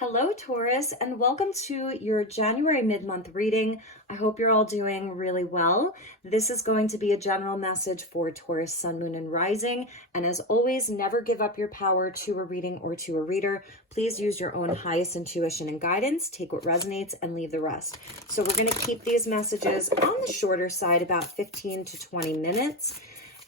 Hello, Taurus, and welcome to your January mid-month reading. I hope you're all doing really well. This is going to be a general message for Taurus, Sun, Moon, and Rising. And as always, never give up your power to a reading or to a reader. Please use your own highest intuition and guidance. Take what resonates and leave the rest. So we're going to keep these messages on the shorter side, about 15 to 20 minutes.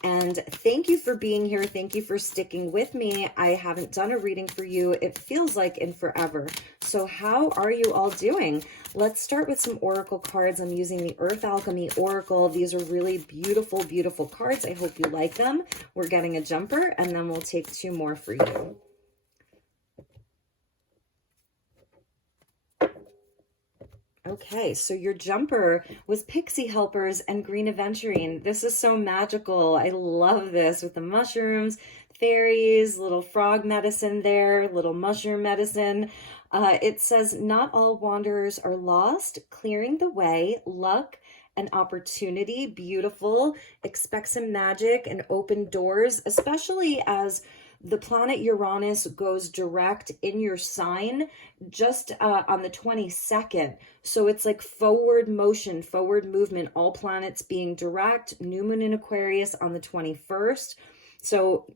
And thank you for being here. Thank you for sticking with me. I haven't done a reading for you, it feels like, in forever. So how are you all doing? Let's start with some oracle cards. I'm using the Earth Alchemy Oracle. These are really beautiful, beautiful cards. I hope you like them. We're getting a jumper, and then we'll take two more for you. Okay, so your jumper was Pixie Helpers and Green Aventurine. This is so magical. I love this with the mushrooms, fairies, little frog medicine there, little mushroom medicine. It says, not all wanderers are lost, clearing the way, luck, and opportunity. Beautiful. Expect some magic and open doors, especially as the planet Uranus goes direct in your sign just on the 22nd. So it's like forward motion, forward movement, all planets being direct, new moon in Aquarius on the 21st. So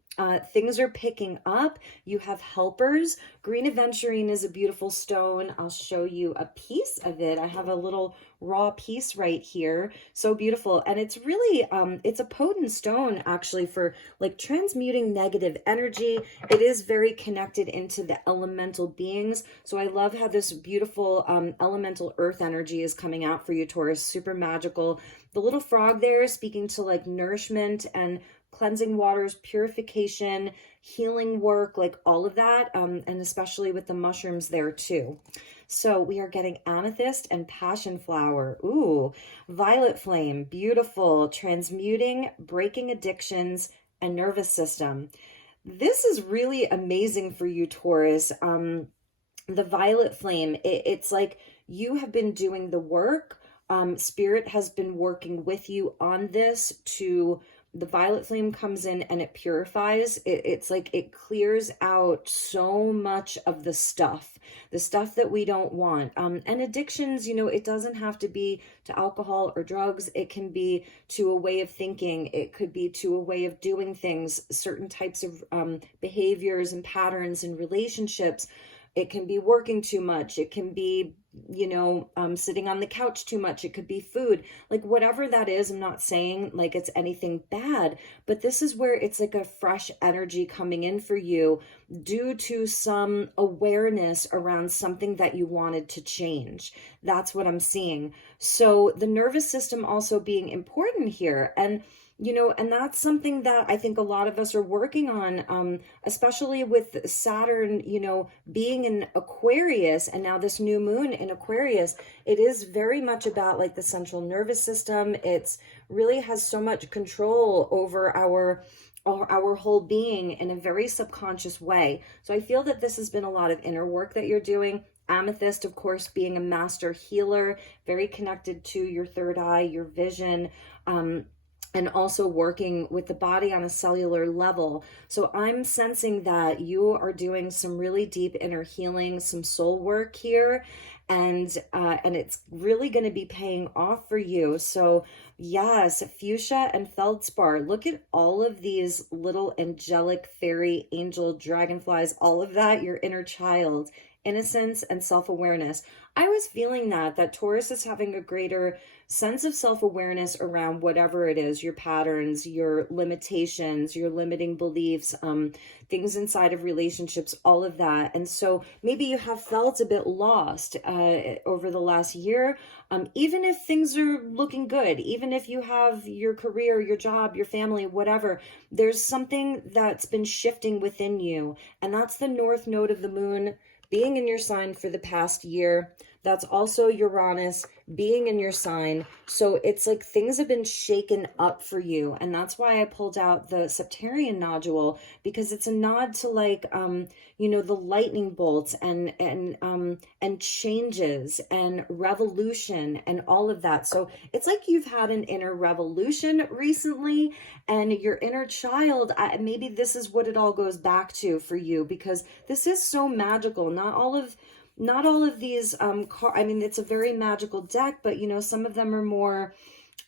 things are picking up. You have helpers. Green Aventurine is a beautiful stone. I'll show you a piece of it. I have a little raw piece right here. So beautiful. And it's really, it's a potent stone actually for like transmuting negative energy. It is very connected into the elemental beings. So I love how this beautiful elemental earth energy is coming out for you, Taurus. Super magical. The little frog there speaking to like nourishment and cleansing waters, purification, healing work, like all of that, and especially with the mushrooms there too. So we are getting amethyst and passion flower. Ooh, violet flame, beautiful, transmuting, breaking addictions, and nervous system. This is really amazing for you, Taurus. The violet flame, it's like you have been doing the work. Spirit has been working with you on this to... The violet flame comes in and it purifies. It's like it clears out so much of the stuff that we don't want. And addictions, you know, it doesn't have to be to alcohol or drugs. It can be to a way of thinking. It could be to a way of doing things, certain types of behaviors and patterns and relationships. It can be working too much. It can be, you know, sitting on the couch too much. It could be food, like whatever that is. I'm not saying like it's anything bad, but this is where it's like a fresh energy coming in for you due to some awareness around something that you wanted to change. That's what I'm seeing. So the nervous system also being important here. And you know, and that's something that I think a lot of us are working on, especially with Saturn, you know, being in Aquarius and now this new moon in Aquarius. It is very much about like the central nervous system. It's really has so much control over our whole being in a very subconscious way. So I feel that this has been a lot of inner work that you're doing. Amethyst, of course, being a master healer, very connected to your third eye, your vision, and also working with the body on a cellular level. So I'm sensing that you are doing some really deep inner healing, some soul work here, and it's really going to be paying off for you. So yes, fuchsia and feldspar. Look at all of these little angelic, fairy, angel, dragonflies, all of that, your inner child, innocence and self-awareness. I was feeling that Taurus is having a greater sense of self-awareness around whatever it is, your patterns, your limitations, your limiting beliefs, things inside of relationships, all of that. And so maybe you have felt a bit lost over the last year, even if things are looking good, even if you have your career, your job, your family, whatever, there's something that's been shifting within you. And that's the north node of the moon being in your sign for the past year. That's also Uranus being in your sign. So it's like things have been shaken up for you. And that's why I pulled out the Septarian nodule, because it's a nod to like, you know, the lightning bolts and changes and revolution and all of that. So it's like you've had an inner revolution recently, and your inner child, maybe this is what it all goes back to for you, because this is so magical. Not all of not all of these I mean, it's a very magical deck, but you know, some of them are more,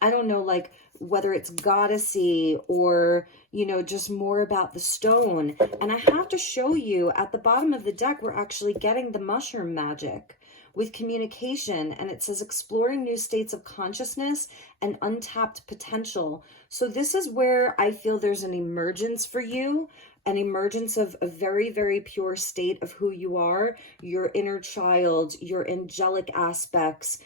I don't know, like whether it's goddessy or, you know, just more about the stone. And I have to show you at the bottom of the deck, we're actually getting the mushroom magic with communication. And it says exploring new states of consciousness and untapped potential. So this is where I feel there's an emergence for you, an emergence of a very, very pure state of who you are, your inner child, your angelic aspects.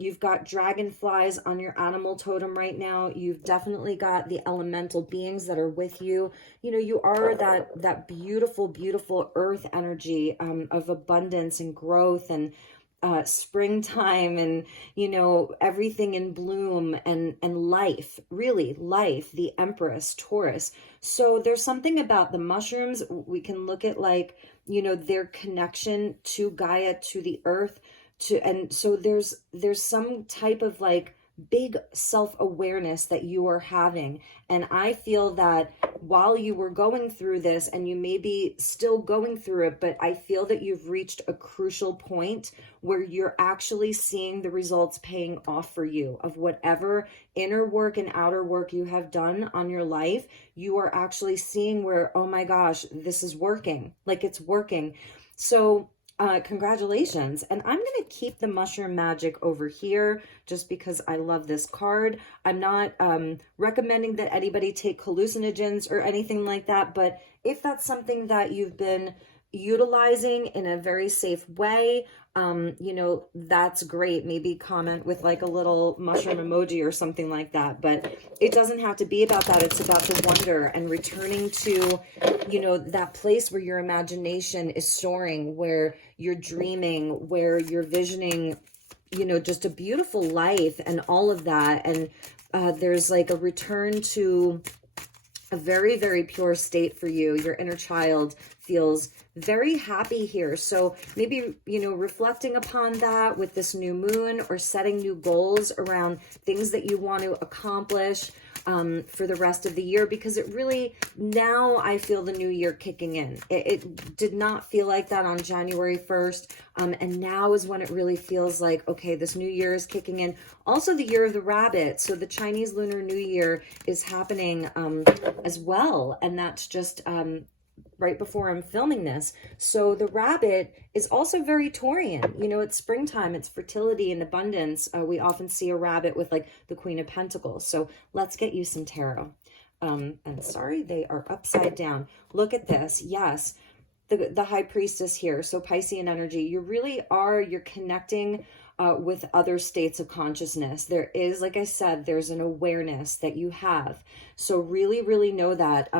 You've got dragonflies on your animal totem right now. You've definitely got the elemental beings that are with you. You know, you are that beautiful, beautiful earth energy of abundance and growth and springtime and, you know, everything in bloom and life, really life, the Empress, Taurus. So there's something about the mushrooms. We can look at like, you know, their connection to Gaia, to the earth, to, and so there's some type of like big self-awareness that you are having. And I feel that while you were going through this, and you may be still going through it, but I feel that you've reached a crucial point where you're actually seeing the results paying off for you of whatever inner work and outer work you have done on your life. You are actually seeing where, oh my gosh, this is working, like it's working. So congratulations. And I'm going to keep the mushroom magic over here just because I love this card. I'm not recommending that anybody take hallucinogens or anything like that, but if that's something that you've been utilizing in a very safe way, you know, that's great. Maybe comment with like a little mushroom emoji or something like that, but it doesn't have to be about that. It's about the wonder and returning to, you know, that place where your imagination is soaring, where you're dreaming, where you're visioning, you know, just a beautiful life and all of that. And there's like a return to a very, very pure state for you. Your inner child feels very happy here. So maybe, you know, reflecting upon that with this new moon, or setting new goals around things that you want to accomplish for the rest of the year, because it really, now I feel the new year kicking in. It did not feel like that on January 1st. And now is when it really feels like, okay, this new year is kicking in. Also the year of the rabbit. So the Chinese Lunar New Year is happening as well. And that's just right before I'm filming this. So the rabbit is also very Taurian. You know, it's springtime, it's fertility and abundance. We often see a rabbit with like the Queen of Pentacles. So let's get you some tarot. And sorry, they are upside down. Look at this. Yes, the High Priestess here. So Piscean energy, you really are, you're connecting with other states of consciousness. There is, like I said, there's an awareness that you have. So really, really know that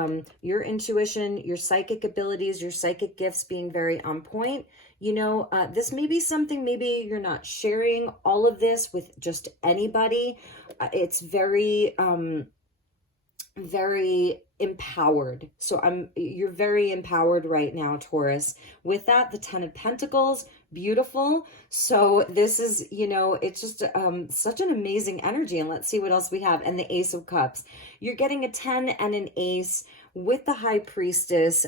your intuition, your psychic abilities, your psychic gifts being very on point. You know, this may be something, maybe you're not sharing all of this with just anybody. It's very, very empowered. So you're very empowered right now, Taurus. With that, the Ten of Pentacles, beautiful. So this is, you know, it's just such an amazing energy. And let's see what else we have. And the Ace of Cups. You're getting a 10 and an ace with the High Priestess.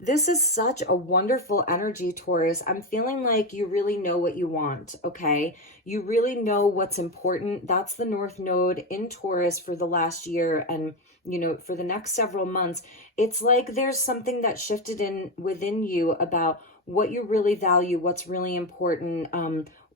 This is such a wonderful energy, Taurus. I'm feeling like you really know what you want, okay? You really know what's important. That's the North Node in Taurus for the last year, and you know, for the next several months. It's like there's something that shifted in within you about what you really value, what's really important,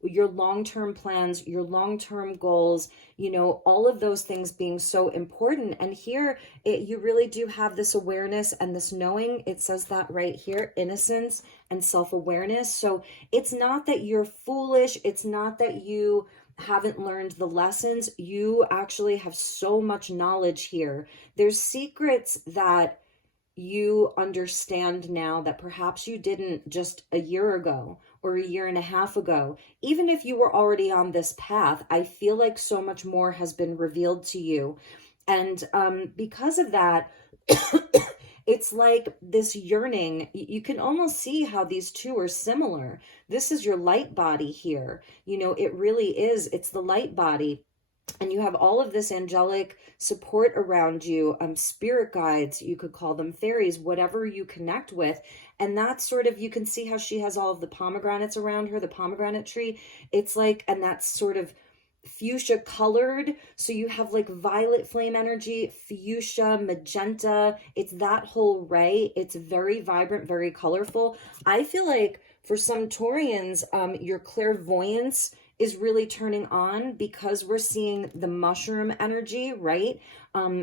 your long-term plans, your long-term goals, you know, all of those things being so important. And here you really do have this awareness and this knowing. It says that right here, innocence and self-awareness. So it's not that you're foolish. It's not that you haven't learned the lessons. You actually have so much knowledge here. There's secrets that you understand now that perhaps you didn't just a year ago or a year and a half ago. Even if you were already on this path, I feel like so much more has been revealed to you. And because of that, it's like this yearning. You can almost see how these two are similar. This is your light body here. You know, it really is. It's the light body. And you have all of this angelic support around you, spirit guides, you could call them fairies, whatever you connect with. And that's sort of, you can see how she has all of the pomegranates around her, the pomegranate tree. It's like, and that's sort of fuchsia colored. So you have like violet flame energy, fuchsia, magenta. It's that whole ray. It's very vibrant, very colorful. I feel like for some Taurians, your clairvoyance is really turning on because we're seeing the mushroom energy, right?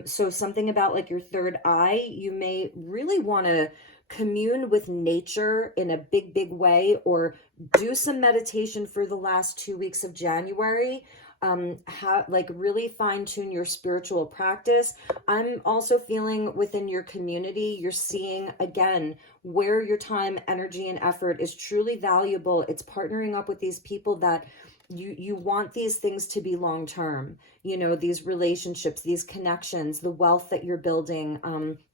So something about like your third eye, you may really want to commune with nature in a big, big way, or do some meditation for the last 2 weeks of January. Like really fine tune your spiritual practice. I'm also feeling within your community, you're seeing again where your time, energy, and effort is truly valuable. It's partnering up with these people that you want these things to be long term, you know, these relationships, these connections, the wealth that you're building,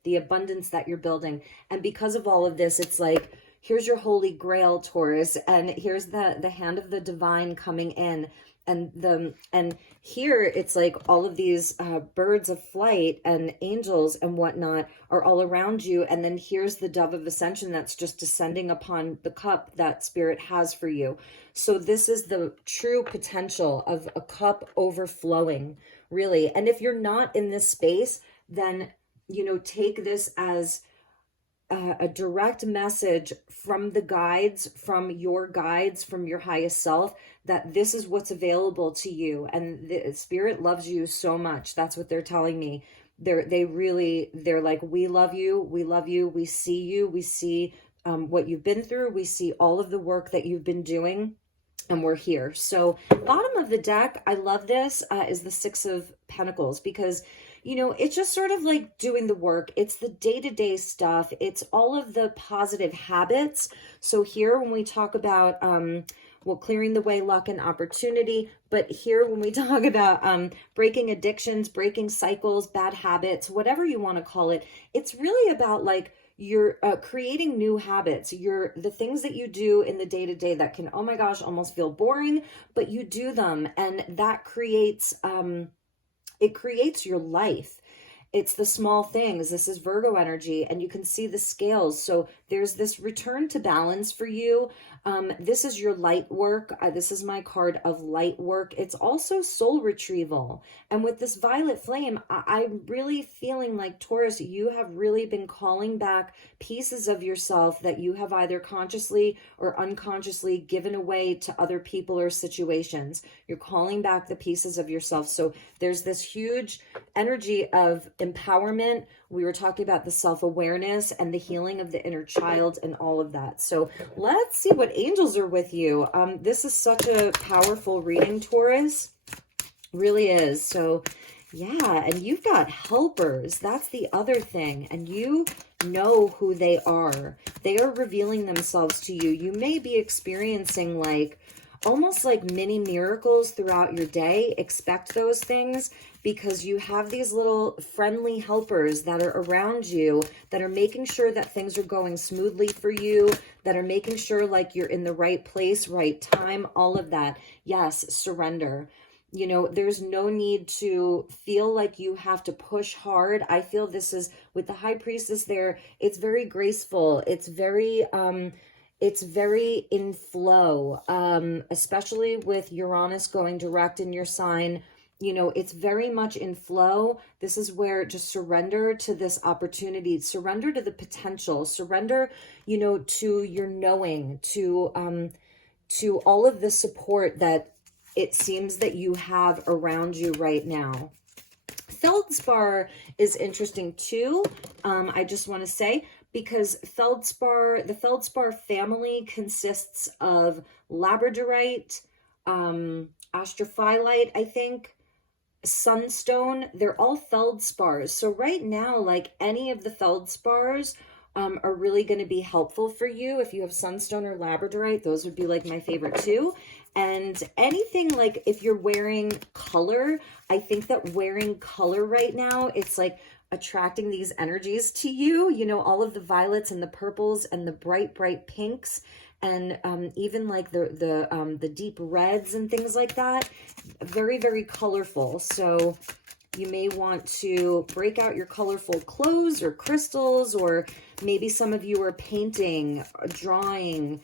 the abundance that you're building. And because of all of this, it's like, here's your holy grail, Taurus, and here's the hand of the divine coming in. And here it's like all of these birds of flight and angels and whatnot are all around you. And then here's the dove of ascension that's just descending upon the cup that spirit has for you. So this is the true potential of a cup overflowing, really. And if you're not in this space, then, you know, take this as a direct message from the guides, from your guides, from your highest self, that this is what's available to you. And the spirit loves you so much. That's what they're telling me. They're like, we love you, we see you, we see what you've been through, we see all of the work that you've been doing, and we're here. So bottom of the deck, I love this, is the Six of Pentacles, because you know, it's just sort of like doing the work. It's the day-to-day stuff. It's all of the positive habits. So here when we talk about, well, clearing the way, luck, and opportunity, but here when we talk about breaking addictions, breaking cycles, bad habits, whatever you want to call it, it's really about like you're creating new habits. You're the things that you do in the day-to-day that can, oh my gosh, almost feel boring, but you do them, and that creates it creates your life. It's the small things. This is Virgo energy, and you can see the scales. So there's this return to balance for you. This is your light work. This is my card of light work. It's also soul retrieval. And with this violet flame, I'm really feeling like, Taurus, you have really been calling back pieces of yourself that you have either consciously or unconsciously given away to other people or situations. You're calling back the pieces of yourself. So there's this huge energy of empowerment. We were talking about the self-awareness and the healing of the inner child and all of that. So let's see what angels are with you. This is such a powerful reading, Taurus. Really is. So yeah, and you've got helpers. That's the other thing. And you know who they are. They are revealing themselves to you. You may be experiencing like almost like mini miracles throughout your day. Expect those things, because you have these little friendly helpers that are around you that are making sure that things are going smoothly for you, that are making sure like you're in the right place, right time, all of that. Yes, surrender. You know, there's no need to feel like you have to push hard. I feel this is with the High Priestess there. It's very graceful. It's very in flow, especially with Uranus going direct in your sign. You know, it's very much in flow. This is where just surrender to this opportunity, surrender to the potential, surrender, you know, to your knowing, to all of the support that it seems that you have around you right now. Feldspar is interesting too. I just want to say, because the Feldspar family consists of labradorite, astrophyllite, I think, sunstone. They're all feldspars. So right now, like any of the feldspars are really going to be helpful for you. If you have sunstone or labradorite, those would be like my favorite too. And anything like if you're wearing color, I think that wearing color right now, it's like attracting these energies to you, you know, all of the violets and the purples and the bright, bright pinks, and even like the deep reds and things like that. Very, very colorful. So You may want to break out your colorful clothes or crystals, or maybe some of you are painting, drawing,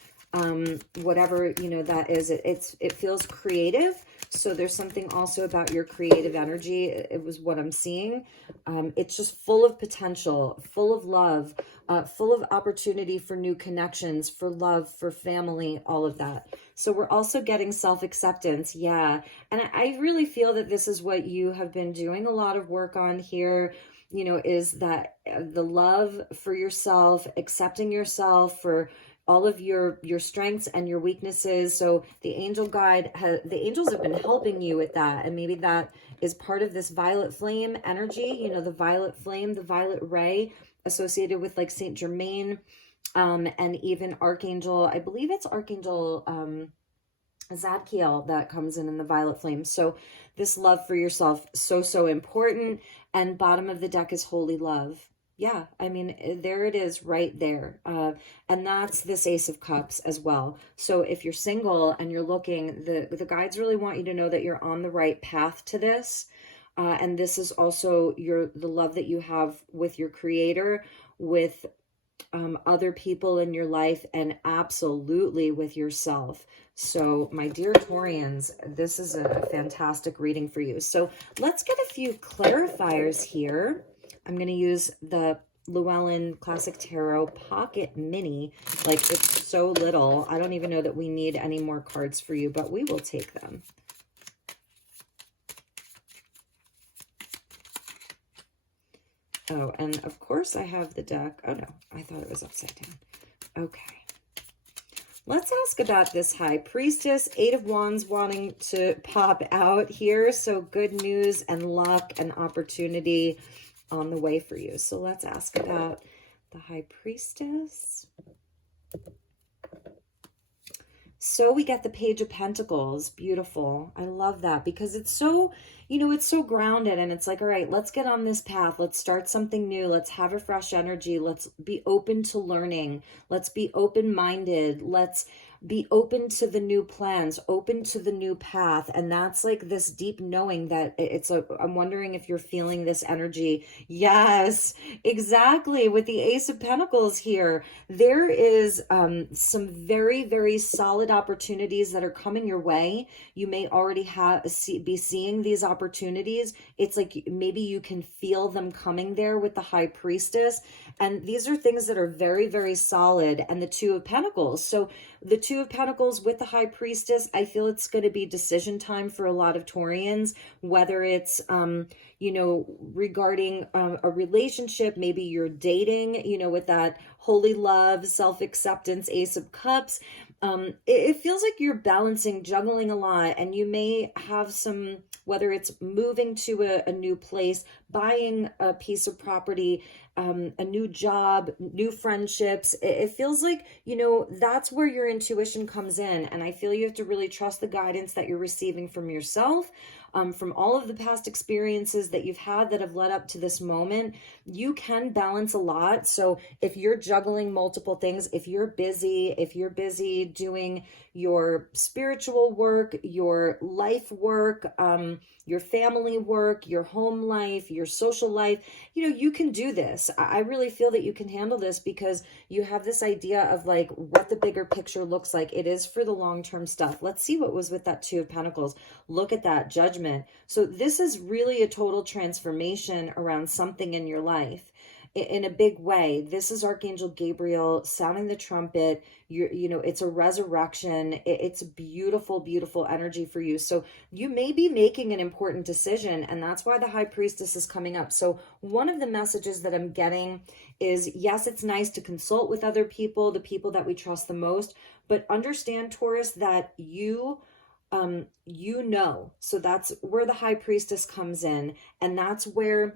whatever, you know, that is. It feels creative. So there's something also about your creative energy. It was what I'm seeing. It's just full of potential, full of love, full of opportunity for new connections, for love, for family, all of that. So we're also getting self-acceptance. Yeah. And I really feel that this is what you have been doing a lot of work on here, you know, is that the love for yourself, accepting yourself for all of your strengths and your weaknesses. So the angel guide the angels have been helping you with that, and maybe that is part of this violet flame energy, you know, the violet flame, the violet ray associated with like Saint Germain, and even Archangel, I believe it's Archangel Zadkiel that comes in the violet flame. So this love for yourself, so important. And bottom of the deck is holy love. Yeah, I mean, there it is right there. And that's this Ace of Cups as well. So if you're single and you're looking, the guides really want you to know that you're on the right path to this. And this is also the love that you have with your creator, with other people in your life, and absolutely with yourself. So my dear Taurians, this is a fantastic reading for you. So let's get a few clarifiers here. I'm going to use the Llewellyn Classic Tarot Pocket Mini. Like, it's so little. I don't even know that we need any more cards for you, but we will take them. Oh, and of course I have the deck. Oh no, I thought it was upside down. Okay. Let's ask about this High Priestess. 8 of Wands wanting to pop out here. So good news and luck and opportunity on the way for you. So let's ask about the High Priestess. So we get the Page of Pentacles. Beautiful. I love that because it's so, you know, it's so grounded, and it's like, all right, let's get on this path. Let's start something new. Let's have a fresh energy. Let's be open to learning. Let's be open-minded. Let's be open to the new plans, open to the new path. And that's like this deep knowing that I'm wondering if you're feeling this energy. Yes, exactly. With the Ace of Pentacles here, there is some very, very solid opportunities that are coming your way. You may already be seeing these opportunities. It's like maybe you can feel them coming there with the High Priestess. And these are things that are very, very solid. And the Two of Pentacles. So the Two of Pentacles with the High Priestess, I feel it's going to be decision time for a lot of Taurians, whether it's, you know, regarding a relationship, maybe you're dating, you know, with that holy love, self-acceptance, Ace of Cups. It feels like you're balancing, juggling a lot, and you may have some, whether it's moving to a new place, buying a piece of property, a new job, new friendships. It feels like, you know, that's where your intuition comes in. And I feel you have to really trust the guidance that you're receiving from yourself, from all of the past experiences that you've had that have led up to this moment. You can balance a lot. So if you're juggling multiple things, if you're busy doing your spiritual work, your life work, your family work, your home life, your social life, you know, you can do this. I really feel that you can handle this because you have this idea of like what the bigger picture looks like. It is for the long-term stuff. Let's see what was with that Two of Pentacles. Look at that Judgment. So this is really a total transformation around something in your life in a big way. This is Archangel Gabriel sounding the trumpet. You know, it's a resurrection. It's beautiful, beautiful energy for you. So you may be making an important decision, and that's why the High Priestess is coming up. So one of the messages that I'm getting is, yes, it's nice to consult with other people, the people that we trust the most, but understand, Taurus, that you know. So that's where the High Priestess comes in, and that's where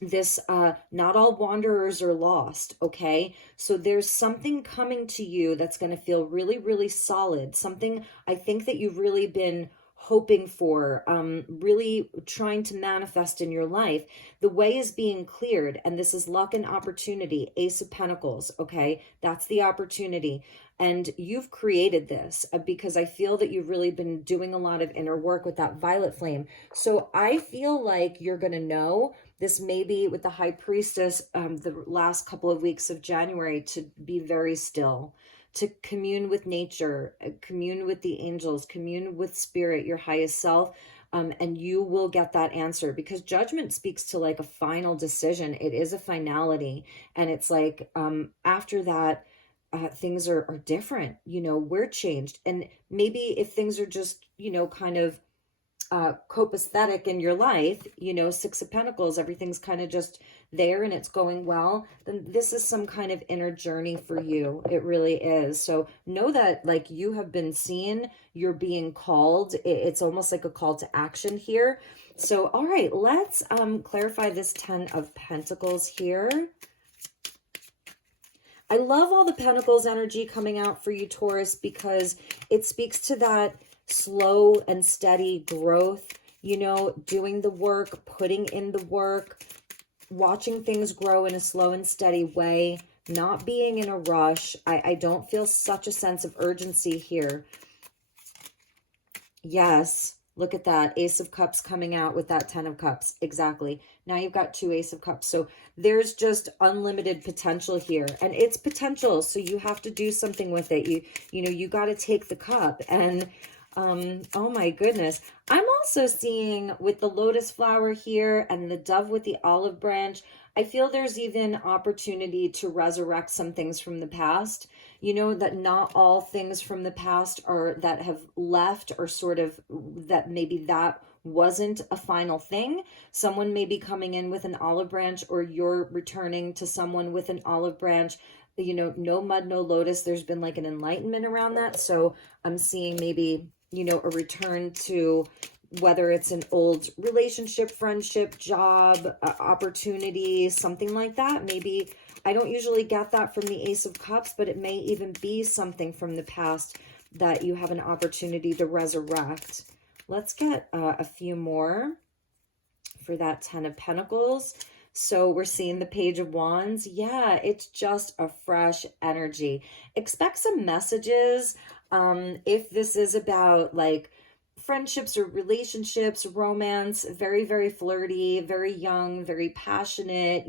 this not all wanderers are lost. Okay, so there's something coming to you that's going to feel really, really solid, something I think that you've really been hoping for, really trying to manifest in your life. The way is being cleared, and this is luck and opportunity. Ace of Pentacles. Okay, that's the opportunity. And you've created this because I feel that you've really been doing a lot of inner work with that violet flame. So I feel like you're going to know this, maybe with the high priestess, the last couple of weeks of January, to be very still, to commune with nature, commune with the angels, commune with spirit, your highest self. And you will get that answer, because judgment speaks to like a final decision. It is a finality. And it's like, after that, things are different, we're changed. And maybe if things are just, kind of copacetic in your life, Six of Pentacles, everything's kind of just there and it's going well, then this is some kind of inner journey for you. It really is. So know that like you have been seen, you're being called. It's almost like a call to action here. So, all right, let's clarify this 10 of Pentacles here. I love all the Pentacles energy coming out for you, Taurus, because it speaks to that slow and steady growth, doing the work, putting in the work, watching things grow in a slow and steady way, not being in a rush. I don't feel such a sense of urgency here. Yes, look at that. Ace of Cups coming out with that 10 of Cups. Exactly. Now you've got 2 Ace of Cups. So there's just unlimited potential here. And it's potential, so you have to do something with it. You got to take the cup. And oh my goodness. I'm also seeing with the lotus flower here and the dove with the olive branch, I feel there's even opportunity to resurrect some things from the past. That not all things from the past are that have left, or sort of that maybe that wasn't a final thing. Someone may be coming in with an olive branch, or you're returning to someone with an olive branch. No mud, no lotus. There's been like an enlightenment around that. So I'm seeing maybe, a return to, whether it's an old relationship, friendship, job, opportunity, something like that. Maybe, I don't usually get that from the Ace of Cups, but it may even be something from the past that you have an opportunity to resurrect. Let's get a few more for that 10 of Pentacles. So we're seeing the Page of Wands. Yeah, it's just a fresh energy. Expect some messages. If this is about like friendships or relationships, romance, very, very flirty, very young, very passionate,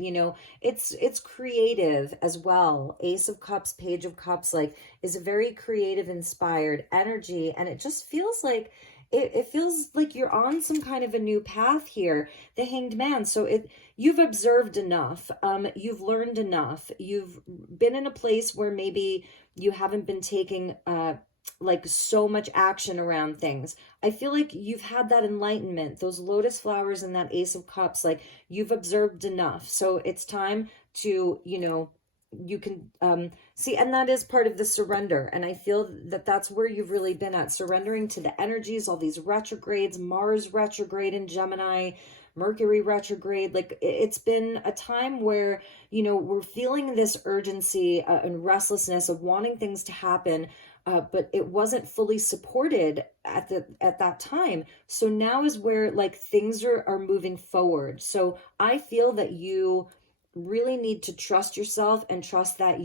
it's creative as well. Ace of Cups, Page of Cups, like, is a very creative, inspired energy. And it just feels like, it feels like you're on some kind of a new path here, the Hanged Man. So you've observed enough, you've learned enough, you've been in a place where maybe you haven't been taking like so much action around things. I feel like you've had that enlightenment, those lotus flowers and that Ace of Cups, like you've observed enough. So it's time to, you can see, and that is part of the surrender. And I feel that that's where you've really been at, surrendering to the energies, all these retrogrades, Mars retrograde in Gemini, Mercury retrograde. Like, it's been a time where, we're feeling this urgency and restlessness of wanting things to happen, but it wasn't fully supported at that time. So now is where like things are moving forward. So I feel that you really need to trust yourself and trust that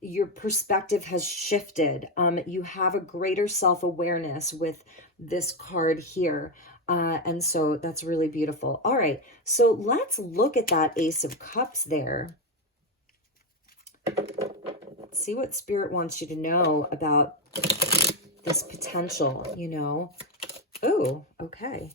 your perspective has shifted. You have a greater self-awareness with this card here. And so that's really beautiful. All right, so let's look at that Ace of Cups there. Let's see what Spirit wants you to know about this potential, Oh, okay.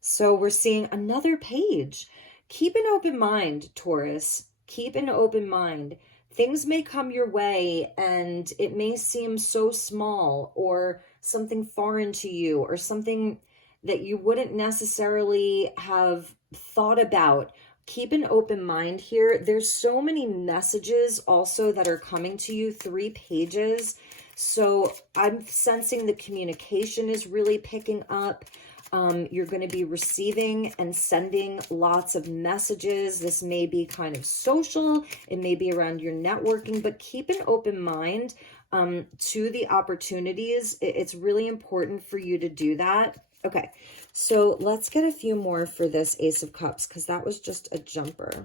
So we're seeing another page. Keep an open mind, Taurus. Keep an open mind. Things may come your way and it may seem so small or something foreign to you or something that you wouldn't necessarily have thought about. Keep an open mind here. There's so many messages also that are coming to you, 3 pages. So I'm sensing the communication is really picking up. You're going to be receiving and sending lots of messages. This may be kind of social. It may be around your networking, but keep an open mind to the opportunities. It's really important for you to do that. Okay, so let's get a few more for this Ace of Cups, because that was just a jumper.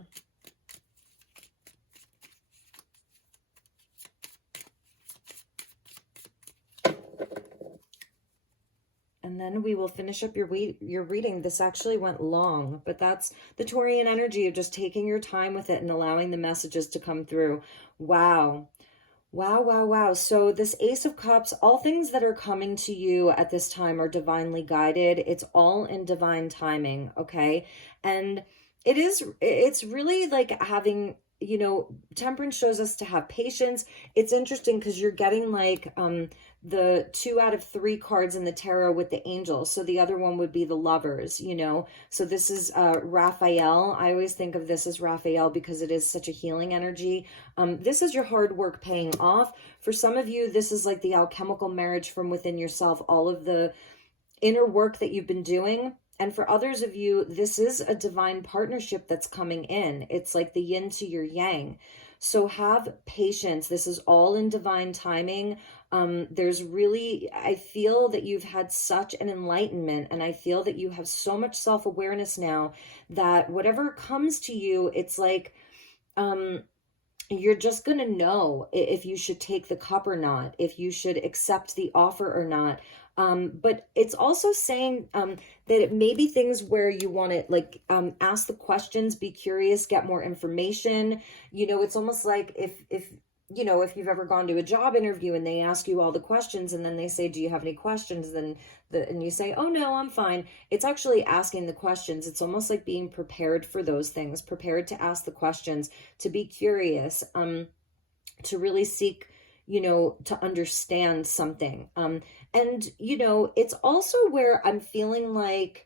And then we will finish up your reading. This actually went long, but that's the Taurian energy of just taking your time with it and allowing the messages to come through. Wow. Wow, wow, wow. So this Ace of Cups, all things that are coming to you at this time are divinely guided. It's all in divine timing, okay? And it's really like having, you know, temperance shows us to have patience. It's interesting because you're getting like the 2 out of 3 cards in the tarot with the angels. So the other one would be the lovers, you know. So this is Raphael. I always think of this as Raphael because it is such a healing energy. This is your hard work paying off. For some of you, this is like the alchemical marriage from within yourself, all of the inner work that you've been doing. And for others of you, this is a divine partnership that's coming in. It's like the yin to your yang. So have patience. This is all in divine timing. There's really, I feel that you've had such an enlightenment, and I feel that you have so much self-awareness now that whatever comes to you, it's like, you're just going to know if you should take the cup or not, if you should accept the offer or not. But it's also saying that it may be things where you want to like ask the questions, be curious, get more information. You know, it's almost like if you know, if you've ever gone to a job interview and they ask you all the questions and then they say, do you have any questions? And you say, oh no, I'm fine. It's actually asking the questions. It's almost like being prepared for those things, prepared to ask the questions, to be curious, to really seek, you know, to understand something. And, you know, it's also where I'm feeling like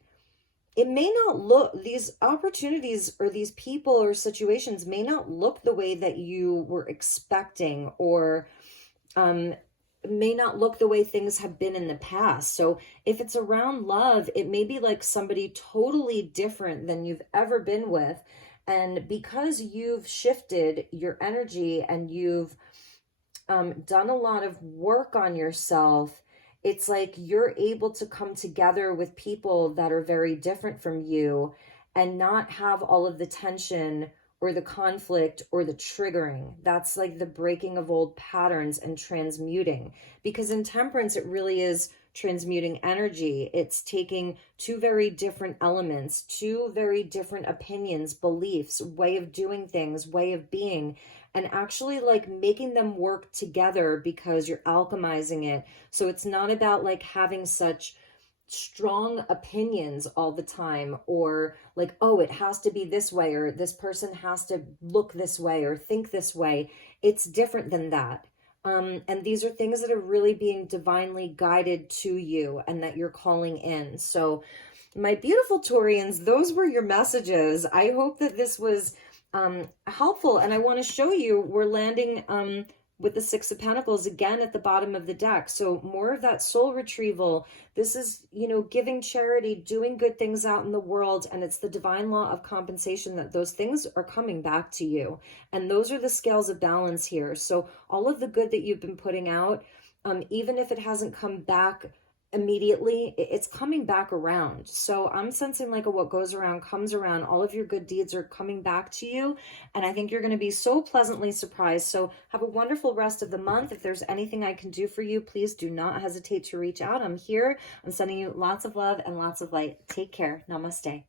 it may not look, these opportunities or these people or situations may not look the way that you were expecting, or may not look the way things have been in the past. So if it's around love, it may be like somebody totally different than you've ever been with. And because you've shifted your energy and you've done a lot of work on yourself, it's like you're able to come together with people that are very different from you and not have all of the tension or the conflict or the triggering. That's like the breaking of old patterns and transmuting. Because in temperance, it really is transmuting energy. It's taking 2 very different elements, 2 very different opinions, beliefs, way of doing things, way of being, and actually like making them work together because you're alchemizing it. So it's not about like having such strong opinions all the time, or like, oh, it has to be this way, or this person has to look this way or think this way. It's different than that. And these are things that are really being divinely guided to you and that you're calling in. So my beautiful Taurians, those were your messages. I hope that this was helpful. And I want to show you, we're landing with the 6 of Pentacles again at the bottom of the deck. So more of that soul retrieval. This is, you know, giving charity, doing good things out in the world. And it's the divine law of compensation that those things are coming back to you. And those are the scales of balance here. So all of the good that you've been putting out, even if it hasn't come back immediately, it's coming back around. So I'm sensing like what goes around comes around. All of your good deeds are coming back to you, and I think you're going to be so pleasantly surprised. So have a wonderful rest of the month. If there's anything I can do for you, please do not hesitate to reach out. I'm here. I'm sending you lots of love and lots of light. Take care. Namaste.